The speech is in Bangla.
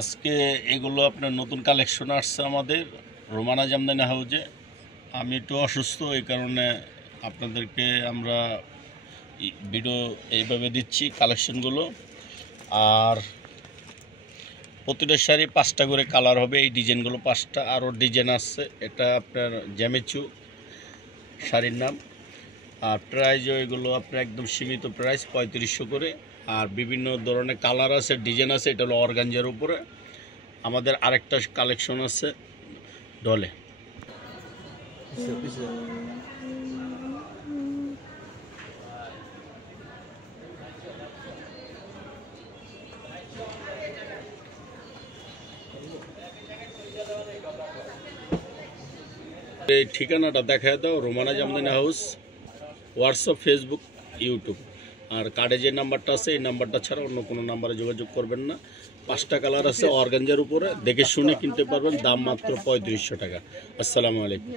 আজকে এগুলো আপনার নতুন কালেকশন আসছে আমাদের রোমানা জামদানি হাউজে। আমি একটু অসুস্থ, এই কারণে আপনাদেরকে আমরা ভিডিও এইভাবে দিচ্ছি কালেকশনগুলো। আর প্রতিটা শাড়ি 5টা করে কালার হবে, এই ডিজাইনগুলো 5টা, আরও ডিজাইন আসছে। এটা আপনার জ্যামিচু শাড়ির নাম। আর প্রাইজও এগুলো আপনার একদম সীমিত প্রাইস 3500 করে। আর বিভিন্ন ধরনের কালার আছে, ডিজাইন আছে। এটা হলো অর্গানজার উপরে। আমাদের আরেকটা কালেকশন আছে ডলে। এই ঠিকানাটা দেখায় দাও, Romana Jamdani house, WhatsApp, Facebook, YouTube. আর কার্ডে যে নাম্বারটা আছে এই নাম্বারটা ছাড়া অন্য কোনো নাম্বারে যোগাযোগ করবেন না। 5টা কালার আছে অর্গানজার উপরে, দেখে শুনে কিনতে পারবেন। দাম মাত্র 3500 টাকা। আসসালামু আলাইকুম।